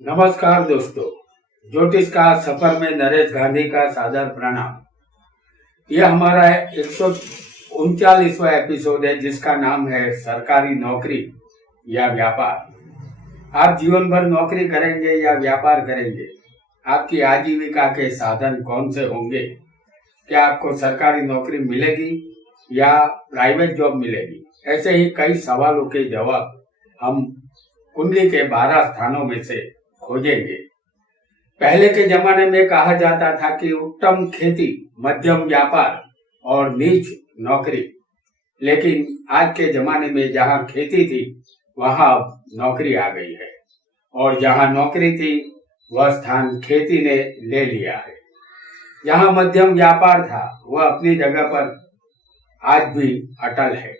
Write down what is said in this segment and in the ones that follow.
नमस्कार दोस्तों, ज्योतिष का सफर में नरेश गांधी का सादर प्रणाम। यह हमारा 139वां एपिसोड है जिसका नाम है सरकारी नौकरी या व्यापार। आप जीवन भर नौकरी करेंगे या व्यापार करेंगे? आपकी आजीविका के साधन कौन से होंगे? क्या आपको सरकारी नौकरी मिलेगी या प्राइवेट जॉब मिलेगी? ऐसे ही कई सवालों के जवाब हम कुंडली के 12 स्थानों में से खोजेंगे। पहले के जमाने में कहा जाता था कि उत्तम खेती, मध्यम व्यापार और नीच नौकरी, लेकिन आज के जमाने में जहां खेती थी वहां अब नौकरी आ गई है और जहां नौकरी थी वह स्थान खेती ने ले लिया है। जहां मध्यम व्यापार था वह अपनी जगह पर आज भी अटल है।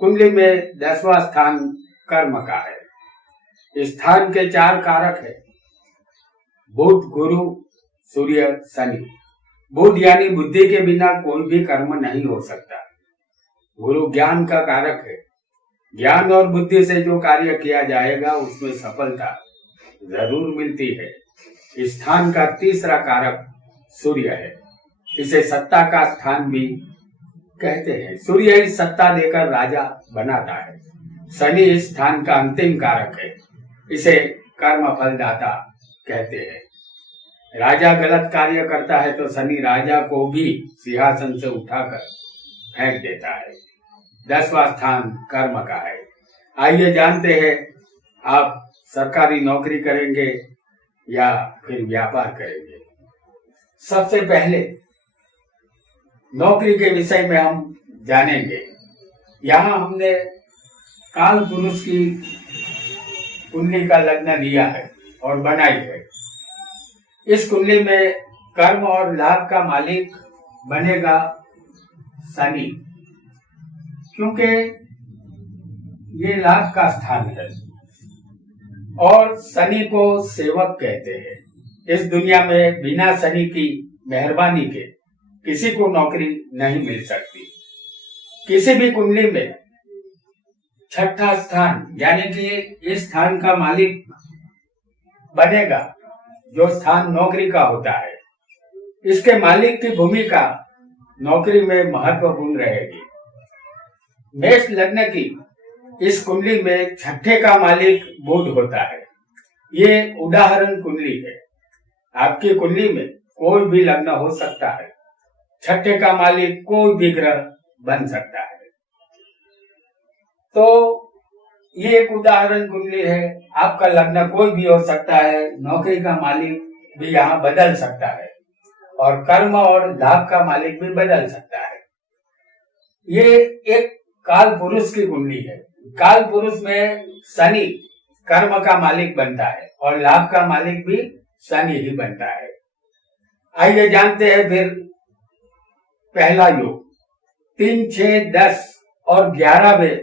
कुंडली में 10वां स्थान कर्म का है। स्थान के 4 कारक है: बुध, गुरु, सूर्य, शनि। बुध यानी बुद्धि के बिना कोई भी कर्म नहीं हो सकता। गुरु ज्ञान का कारक है। ज्ञान और बुद्धि से जो कार्य किया जाएगा उसमें सफलता जरूर मिलती है। स्थान का तीसरा कारक सूर्य है। इसे सत्ता का स्थान भी कहते हैं। सूर्य ही सत्ता देकर राजा बनाता है। शनि इस स्थान का अंतिम कारक है। इसे कर्म फलदाता कहते हैं। राजा गलत कार्य करता है तो शनि राजा को भी सिंहासन से उठाकर फेंक देता है। 10वां स्थान कर्म का है। आइए जानते हैं, आप सरकारी नौकरी करेंगे या फिर व्यापार करेंगे। सबसे पहले नौकरी के विषय में हम जानेंगे। यहाँ हमने काल पुरुष की कुंडली का लग्न लिया है और बनाई है। इस कुंडली में कर्म और लाभ का मालिक बनेगा शनि, क्योंकि ये लाभ का स्थान है और शनि को सेवक कहते हैं। इस दुनिया में बिना शनि की मेहरबानी के किसी को नौकरी नहीं मिल सकती। किसी भी कुंडली में 6ठा स्थान यानी कि इस स्थान का मालिक बनेगा जो स्थान नौकरी का होता है। इसके मालिक की भूमिका नौकरी में महत्वपूर्ण रहेगी। मेष लग्न की इस कुंडली में 6ठे का मालिक बुध होता है। ये उदाहरण कुंडली है। आपकी कुंडली में कोई भी लग्न हो सकता है। 6ठे का मालिक कोई भी ग्रह बन सकता है। तो ये एक उदाहरण कुंडली है। आपका लग्न कोई भी हो सकता है। नौकरी का मालिक भी यहाँ बदल सकता है और कर्म और लाभ का मालिक भी बदल सकता है। ये एक काल पुरुष की कुंडली है। काल पुरुष में शनि कर्म का मालिक बनता है और लाभ का मालिक भी शनि ही बनता है। आइए जानते हैं फिर पहला योग। 3, 6, 10 और 11वें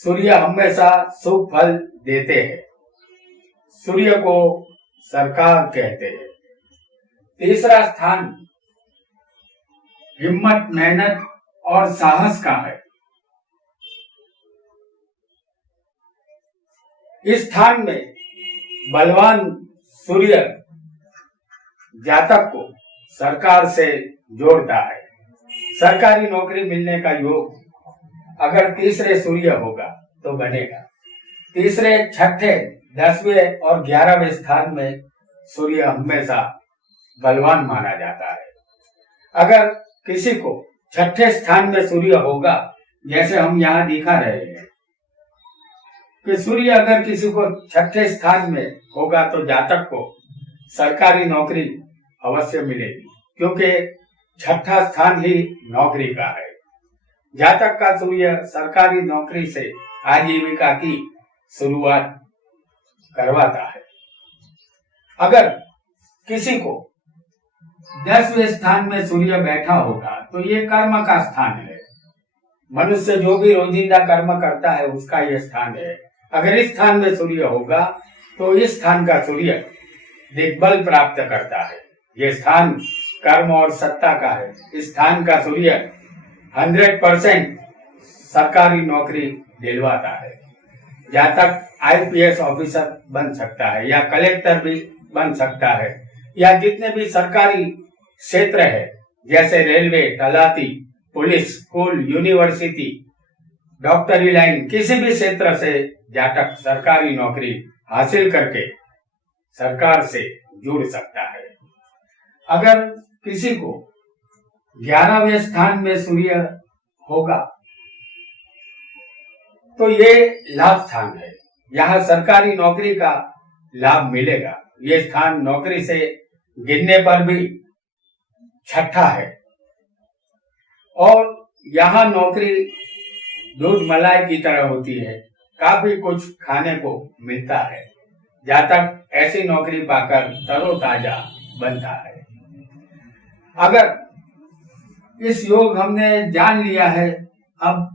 सूर्य हमेशा शुभ फल देते हैं। सूर्य को सरकार कहते हैं। तीसरा स्थान हिम्मत, मेहनत और साहस का है। इस स्थान में बलवान सूर्य जातक को सरकार से जोड़ता है। सरकारी नौकरी मिलने का योग अगर तीसरे सूर्य होगा तो बनेगा। तीसरे, 6ठे, 10वें और 11वें स्थान में सूर्य हमेशा बलवान माना जाता है। अगर किसी को 6ठे स्थान में सूर्य होगा, जैसे हम यहाँ दिखा रहे हैं कि सूर्य अगर किसी को 6ठे स्थान में होगा तो जातक को सरकारी नौकरी अवश्य मिलेगी, क्योंकि 6ठा स्थान ही नौकरी का है। जातक का सूर्य सरकारी नौकरी से आजीविका की शुरुआत करवाता है। अगर किसी को 10वें स्थान में सूर्य बैठा होगा तो ये कर्म का स्थान है। मनुष्य जो भी रोजिंदा कर्म करता है उसका यह स्थान है। अगर इस स्थान में सूर्य होगा तो इस स्थान का सूर्य दिग्बल प्राप्त करता है। यह स्थान कर्म और सत्ता का है। इस स्थान का सूर्य 100% सरकारी नौकरी दिलवाता है। जहाँ तक आईपीएस ऑफिसर बन सकता है या कलेक्टर भी बन सकता है, या जितने भी सरकारी क्षेत्र है जैसे रेलवे, तलाती, पुलिस, स्कूल, यूनिवर्सिटी, डॉक्टरी लाइन, किसी भी क्षेत्र से जहाँ तक सरकारी नौकरी हासिल करके सरकार से जुड़ सकता है। अगर किसी को 11वें स्थान में सूर्य होगा तो ये लाभ स्थान है, यहाँ सरकारी नौकरी का लाभ मिलेगा। ये स्थान नौकरी से गिनने पर भी छठा है और यहाँ नौकरी दूध मलाई की तरह होती है, काफी कुछ खाने को मिलता है। जहाँ तक ऐसी नौकरी पाकर तरोताजा बनता है। अगर इस योग हमने जान लिया है, अब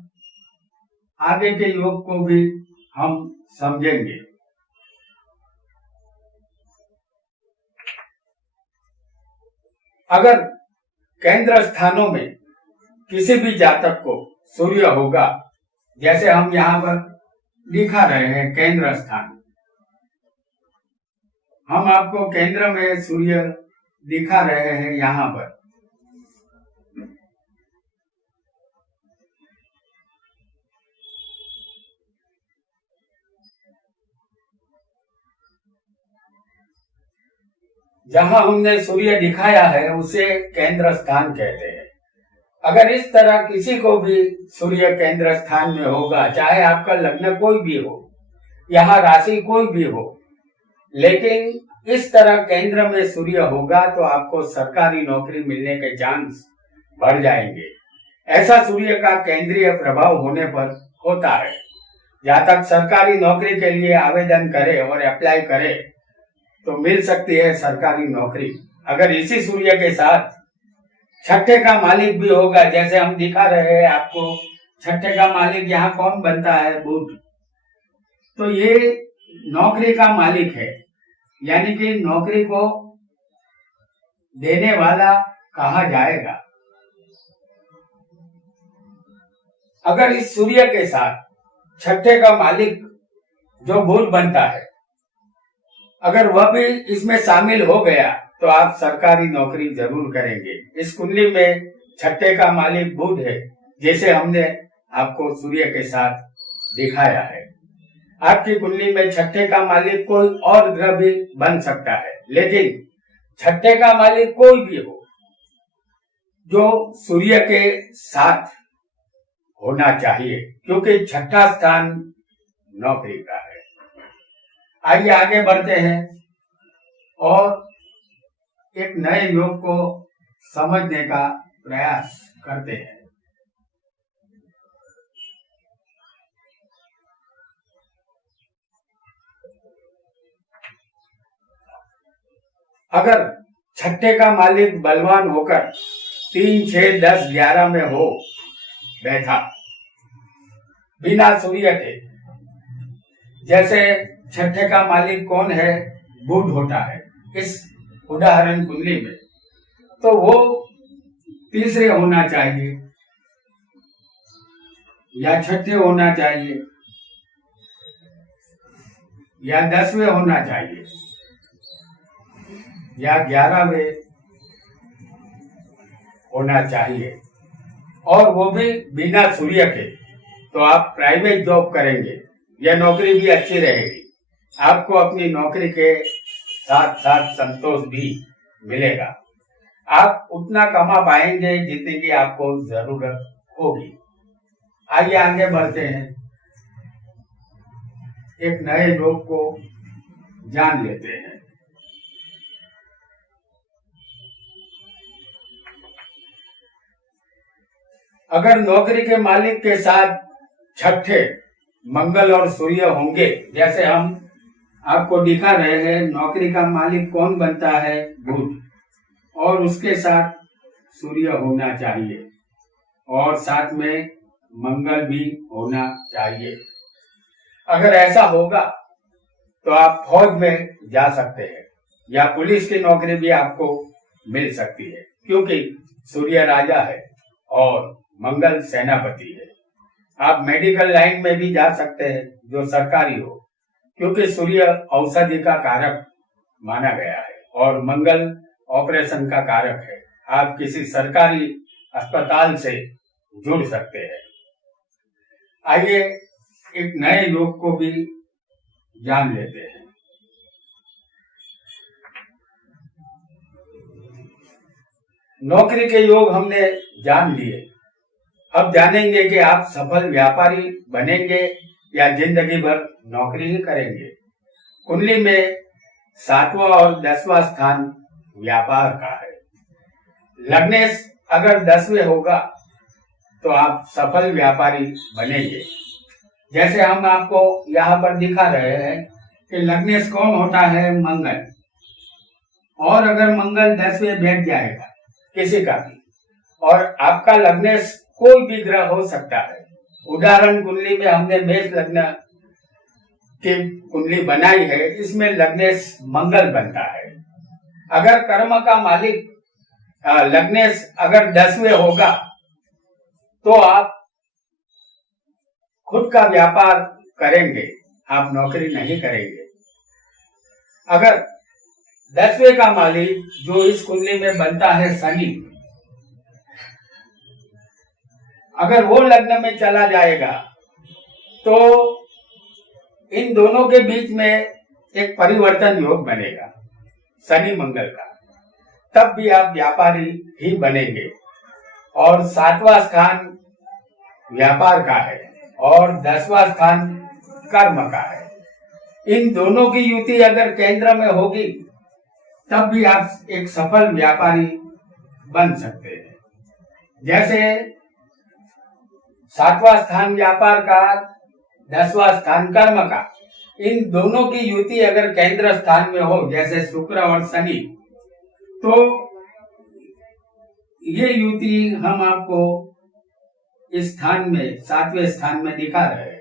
आगे के योग को भी हम समझेंगे। अगर केंद्र स्थानों में किसी भी जातक को सूर्य होगा, जैसे हम यहाँ पर दिखा रहे हैं केंद्र स्थान, हम आपको केंद्र में सूर्य दिखा रहे हैं यहाँ पर। जहां हमने सूर्य दिखाया है उसे केंद्र स्थान कहते हैं। अगर इस तरह किसी को भी सूर्य केंद्र स्थान में होगा, चाहे आपका लग्न कोई भी हो, यहाँ राशि कोई भी हो, लेकिन इस तरह केंद्र में सूर्य होगा तो आपको सरकारी नौकरी मिलने के चांस बढ़ जाएंगे। ऐसा सूर्य का केंद्रीय प्रभाव होने पर होता है। जहाँ तक सरकारी नौकरी के लिए आवेदन करे और अप्लाई करे तो मिल सकती है सरकारी नौकरी। अगर इसी सूर्य के साथ छठे का मालिक भी होगा, जैसे हम दिखा रहे हैं आपको, छठे का मालिक यहाँ कौन बनता है? बुध। तो ये नौकरी का मालिक है, यानी कि नौकरी को देने वाला कहा जाएगा। अगर इस सूर्य के साथ छठे का मालिक जो बुध बनता है, अगर वह भी इसमें शामिल हो गया तो आप सरकारी नौकरी जरूर करेंगे। इस कुंडली में छठे का मालिक बुध है, जैसे हमने आपको सूर्य के साथ दिखाया है। आपकी कुंडली में छठे का मालिक कोई और ग्रह भी बन सकता है, लेकिन छठे का मालिक कोई भी हो जो सूर्य के साथ होना चाहिए, क्योंकि छठा स्थान नौकरी का है। आइए आगे बढ़ते हैं और एक नए योग को समझने का प्रयास करते हैं। अगर छठे का मालिक बलवान होकर 3, 6, 10, 11 में हो बैठा बिना सूर्य के, जैसे छठे का मालिक कौन है? बुध होता है इस उदाहरण कुंडली में, तो वो तीसरे होना चाहिए या छठे होना चाहिए या 10वें होना चाहिए या 11वें होना चाहिए, और वो भी बिना सूर्य के। तो आप प्राइवेट जॉब करेंगे, यह नौकरी भी अच्छी रहेगी, आपको अपनी नौकरी के साथ साथ संतोष भी मिलेगा। आप उतना कमा पाएंगे जितने की आपको जरूरत होगी। आइए आगे बढ़ते हैं, एक नए योग को जान लेते हैं। अगर नौकरी के मालिक के साथ छठे मंगल और सूर्य होंगे, जैसे हम आपको दिखा रहे हैं, नौकरी का मालिक कौन बनता है? बुध, और उसके साथ सूर्य होना चाहिए और साथ में मंगल भी होना चाहिए। अगर ऐसा होगा तो आप फौज में जा सकते हैं या पुलिस की नौकरी भी आपको मिल सकती है, क्योंकि सूर्य राजा है और मंगल सेनापति है। आप मेडिकल लाइन में भी जा सकते हैं जो सरकारी हो, क्योंकि सूर्य औषधि का कारक माना गया है और मंगल ऑपरेशन का कारक है। आप किसी सरकारी अस्पताल से जुड़ सकते हैं। आइए एक नए योग को भी जान लेते हैं। नौकरी के योग हमने जान लिए, अब जानेंगे कि आप सफल व्यापारी बनेंगे या जिंदगी भर नौकरी ही करेंगे। कुंडली में 7वां और 10वां स्थान व्यापार का है। लग्नेश अगर 10वें होगा तो आप सफल व्यापारी बनेंगे। जैसे हम आपको यहाँ पर दिखा रहे हैं कि लग्नेश कौन होता है, मंगल। और अगर मंगल 10वें बैठ जाएगा किसी का भी, और आपका लग्नेश कोई भी ग्रह हो सकता है। उदाहरण कुंडली में हमने मेष लग्न की कुंडली बनाई है, इसमें लग्नेश मंगल बनता है। अगर कर्म का मालिक लग्नेश अगर 10वें होगा तो आप खुद का व्यापार करेंगे, आप नौकरी नहीं करेंगे। अगर 10वें का मालिक जो इस कुंडली में बनता है शनि, अगर वो लग्न में चला जाएगा तो इन दोनों के बीच में एक परिवर्तन योग बनेगा शनि मंगल का, तब भी आप व्यापारी ही बनेंगे। और 7वां स्थान व्यापार का है और 10वां स्थान कर्म का है। इन दोनों की युति अगर केंद्र में होगी तब भी आप एक सफल व्यापारी बन सकते हैं। जैसे 7वां स्थान व्यापार का, 10वां स्थान कर्म का, इन दोनों की युति अगर केंद्र स्थान में हो, जैसे शुक्र और शनि, तो ये युति हम आपको इस स्थान में 7वें स्थान में दिखा रहे हैं।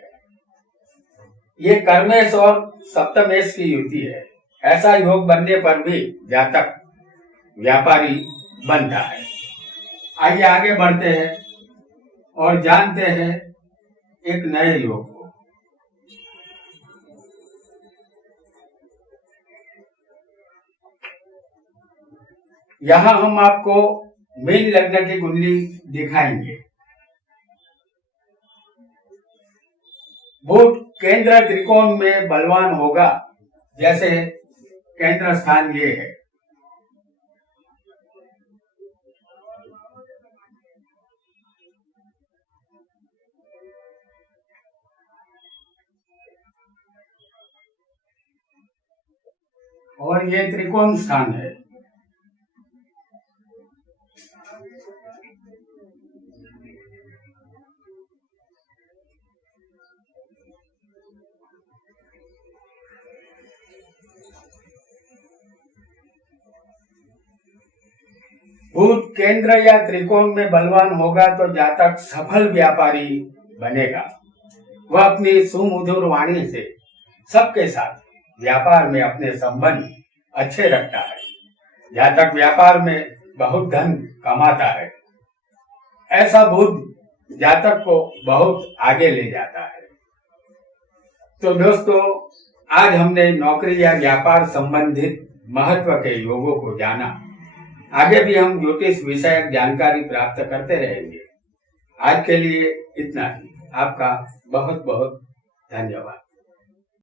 ये कर्मेश और सप्तमेश की युति है। ऐसा योग बनने पर भी जातक व्यापारी बनता है। आइए आगे बढ़ते हैं और जानते हैं एक नए योग को। यहाँ हम आपको मीन लग्न की कुंडली दिखाएंगे। बुध केंद्र त्रिकोण में बलवान होगा, जैसे केंद्र स्थान ये है। और ये त्रिकोण स्थान है। बुध केंद्र या त्रिकोण में बलवान होगा तो जातक सफल व्यापारी बनेगा। वह अपनी सुमधुर वाणी से सबके साथ व्यापार में अपने संबंध अच्छे रखता है। जातक व्यापार में बहुत धन कमाता है। ऐसा बुध जातक को बहुत आगे ले जाता है। तो दोस्तों, आज हमने नौकरी या व्यापार संबंधित महत्व के योगों को जाना। आगे भी हम ज्योतिष विषयक जानकारी प्राप्त करते रहेंगे। आज के लिए इतना ही। आपका बहुत बहुत धन्यवाद।